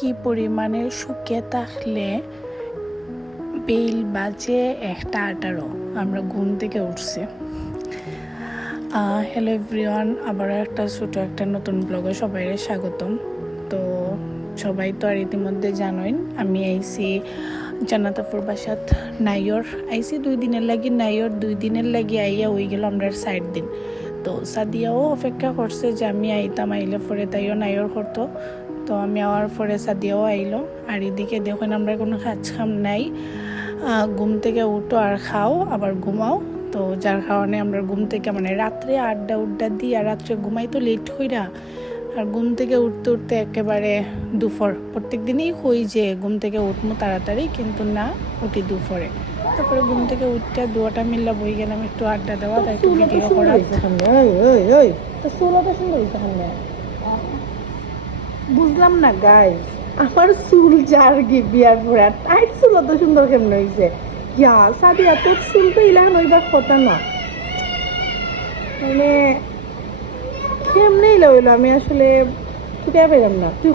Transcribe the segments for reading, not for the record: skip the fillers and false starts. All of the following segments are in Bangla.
কি পরিমাণে শুকিয়ে থাকলে বেল বাজে 1:18 আমরা ঘুম থেকে উঠছি। হ্যালো এভরিওয়ান, আবারও একটা নতুন ব্লগে সবাই স্বাগতম। তো সবাই তো আর ইতিমধ্যে জানোই আমি আইসি জান্নাতাপুর বাসাত নাইয়র আইসি 2 দিনের লাগি নাইয়র 2 দিনের লাগি আইয়া হয়ে গেল আমরা 60 দিন। তো সাদিয়াও অপেক্ষা করছে যে আমি আইতাম, আইলে পরে তাইও নাইয়র করতো। তো আমি আওয়ার পরে সাদিয়াও আইলো। আর এদিকে দেখুন আমরা কোনো কাজ কাম নাই, ঘুম থেকে উঠো আর খাও আবার ঘুমাও। তো যার কারণে আমরা ঘুম থেকে রাত্রে আড্ডা দিই আর রাত্রে ঘুমাই তো লেট হইরা, আর ঘুম থেকে উঠতে উঠতে একেবারে দুপুর। প্রত্যেক দিনই হই যে ঘুম থেকে উঠবো তাড়াতাড়ি, কিন্তু না, উঠি দুপুরে। তারপরে ঘুম থেকে উঠতে দুয়াটা মিল্লা বই গেলাম একটু আড্ডা দেওয়া, তাই একটু ভিডিও করা। বুঝলাম না গাইস, আমার চুল যার বিয়ার পরে আর টাইট চুল অত সুন্দর কেমন হয়েছে। ইয়া সাদিয়া, তোর চুল তো ইলাম হইবার কথা না, কেমনে ইলা হইলো আমি আসলে খুঁজে পেলাম না। তুই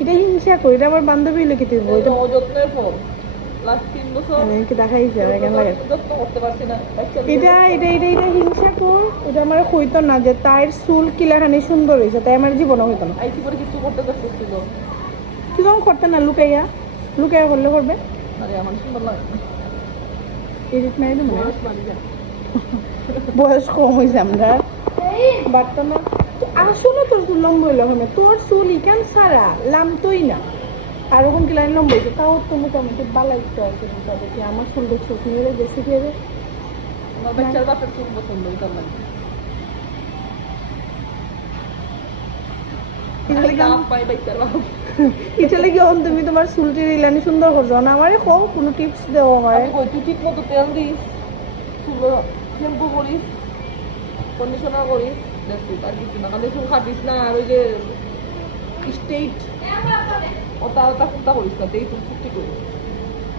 এটা হিংসা করি, এটা আমার বান্ধবী লোকে তুই দেখাইছে এটা হিংসা কর। এটা আমার হইতো না যে তার চুল কিলাখানি সুন্দর হয়েছে, তাই আমার জীবনে হইতো না। কি কম করতে না, লুকাইয়া করলে করবে। বয়স কম হয়েছে আমরা বাড়তো না। আসলে তোর চুল লম্বা হইলো, তোর চুল ইকান সারা লামতোই না, আর ওখান কি লাইন লম্বা হয়েছে তাও তো মোটামুটি বালাইতো আর কি। দেখি আমার চুল দেখছো নিয়ে বেশি খেয়ে তুমি তোমার চুলটি রিলানি সুন্দর করছো না। আমারে কও কোনো টিপস দেও আমারে। ঠিক মতো তেল দিস, শ্যাম্পু করিস, কন্ডিশনার করিস, আর কিছু না। চুল কাটিস না, আর ওই যে স্ট্রেট ওটা ফুটা করিস না, এই চুল ফুটি করিস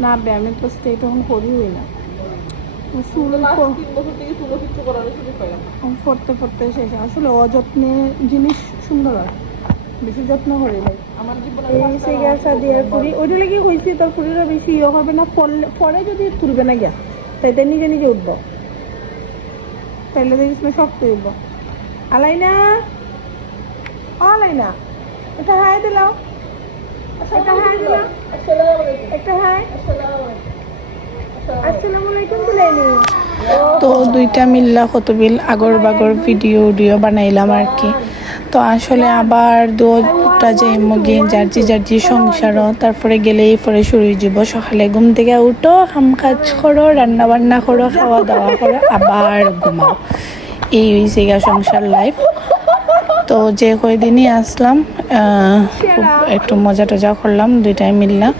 না। আমি তো স্ট্রেট এখন করি হই না, চুল 3 বছর থেকে চুল কিছু করার সুযোগ পাইলাম পড়তে শেষ। আসলে অযত্নে জিনিস সুন্দর হয়, বেশি যত্ন করে নাই। আমার জীবনে ওইটা লেগে হয়েছে, তোর ফুরিরা বেশি ইয়ে হবে না, পরে যদি তুলবে না গিয়া তাইতে নিজে উঠবো, তাইলে দেখিস না শক্ত হইব। আলাইনা একটা হাই দিলাও, একটা হাই। আসসালামু আলাইকুম দিলাইনি। তো দুইটা মিল্লা কতবিল আগর বাগর ভিডিও বানাইলাম আর কি। তো আসলে আবার দুটা যে মগে জার্জি সংসারও, তারপরে গেলেই পরে শুরু হয়ে যাব। সকালে ঘুম থেকে উঠো, কাম কাজ করো, রান্না বান্না করো, খাওয়া দাওয়া করো, আবার ঘুমাও। এই হয়েছে গা সংসার লাইফ। তো যে কয়দিনই আসলাম খুব একটু মজা টজা করলাম দুইটাই মিললাম।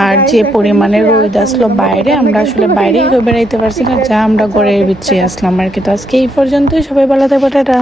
আর যে পরিমাণে রোদ আসলো বাইরে, আমরা আসলে বাইরেই বেড়াইতে পারছি না, যা আমরা ঘরের ভিতরে আসলাম আর কি। তো আজকে এই পর্যন্তই, সবাই ভালো থাকো, টাটা।